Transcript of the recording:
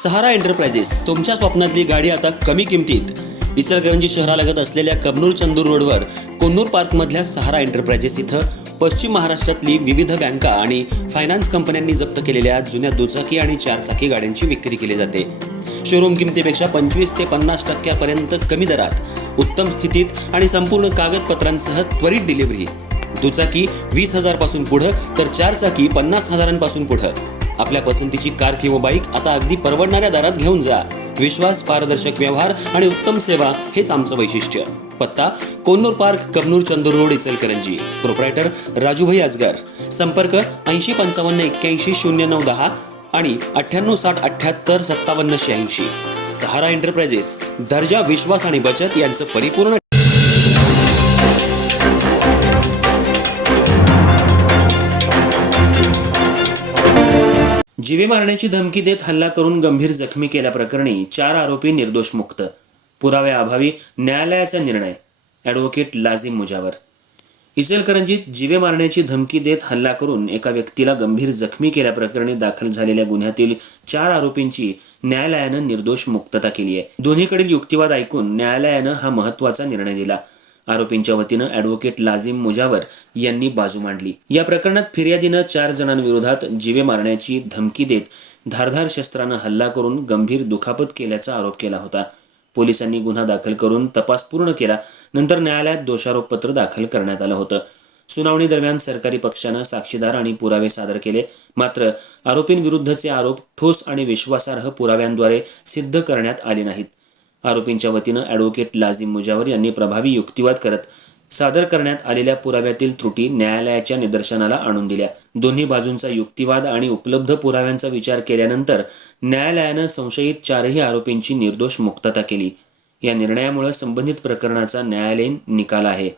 सहारा enterprises तुमच्या स्वप्नातली गाडी आता कमी किमतीत। इचलकरंजी शहरालगत असलेल्या कबनूर चंदूर रोडवर कोन्नूर पार्कमधल्या सहारा एंटरप्राइजेस इथं पश्चिम महाराष्ट्रातली विविध बँका आणि फायनान्स कंपन्यांनी जप्त केलेल्या जुन्या दुचाकी आणि चारचाकी गाड्यांची विक्री केली जाते। शोरूम किमतीपेक्षा 25 ते 50% पर्यंत कमी दरात, उत्तम स्थितीत आणि संपूर्ण कागदपत्रांसह त्वरित डिलिव्हरी। दुचाकी 20,000 पासून पुढे तर चारचाकी 50,000 पासून पुढे। आपल्या पसंतीची कार किंवा बाईक आता अगदी परवडणाऱ्या दरात घेऊन जा। विश्वास, पारदर्शक व्यवहार आणि उत्तम सेवा हेच आमचं वैशिष्ट्य। पत्ता Konnur park, Kabnur Chandur road, Ichalkaranji. Proprietor Rajubhai Ajgar. संपर्क 8055810910 आणि 9860785786। सहारा एंटरप्राइजेस, दर्जा, विश्वास आणि बचत यांचं परिपूर्ण। जीवे मारण्याची धमकी देत हल्ला करून गंभीर जखमी केल्याप्रकरणी 4 आरोपी निर्दोष मुक्त। पुराव्याअभावी न्यायालयाचा निर्णय। ॲडव्होकेट लाजिम मुजावर। इचलकरंजीत जीवे मारण्याची धमकी देत हल्ला करून एका व्यक्तीला गंभीर जखमी केल्याप्रकरणी दाखल झालेल्या गुन्ह्यातील 4 आरोपींची न्यायालयानं निर्दोष मुक्तता केली आहे। दोन्हीकडील युक्तिवाद ऐकून न्यायालयानं हा महत्त्वाचा निर्णय दिला। आरोपींच्या वतीनं ॲडव्होकेट लाजिम मुजावर यांनी बाजू मांडली। या प्रकरणात फिर्यादीनं 4 जणांविरोधात जीवे मारण्याची धमकी देत धारदार शस्त्रानं हल्ला करून गंभीर दुखापत केल्याचा आरोप केला होता। पोलिसांनी गुन्हा दाखल करून तपास पूर्ण केला। नंतर न्यायालयात दोषारोपपत्र दाखल करण्यात आलं होतं। सुनावणी दरम्यान सरकारी पक्षानं साक्षीदार आणि पुरावे सादर केले, मात्र आरोपींविरुद्धचे आरोप ठोस आणि विश्वासार्ह पुराव्यांद्वारे सिद्ध करण्यात आले नाहीत। आरोपींच्या वतीनं ॲडव्होकेट लाजिम मुजावर यांनी प्रभावी युक्तिवाद करत सादर करण्यात आलेल्या पुराव्यातील त्रुटी न्यायालयाच्या निदर्शनाला आणून दिल्या। दोन्ही बाजूंचा युक्तिवाद आणि उपलब्ध पुराव्यांचा विचार केल्यानंतर न्यायालयानं संशयित 4ही आरोपींची निर्दोष मुक्तता केली। या निर्णयामुळे संबंधित प्रकरणाचा न्यायालयीन निकाल आहे।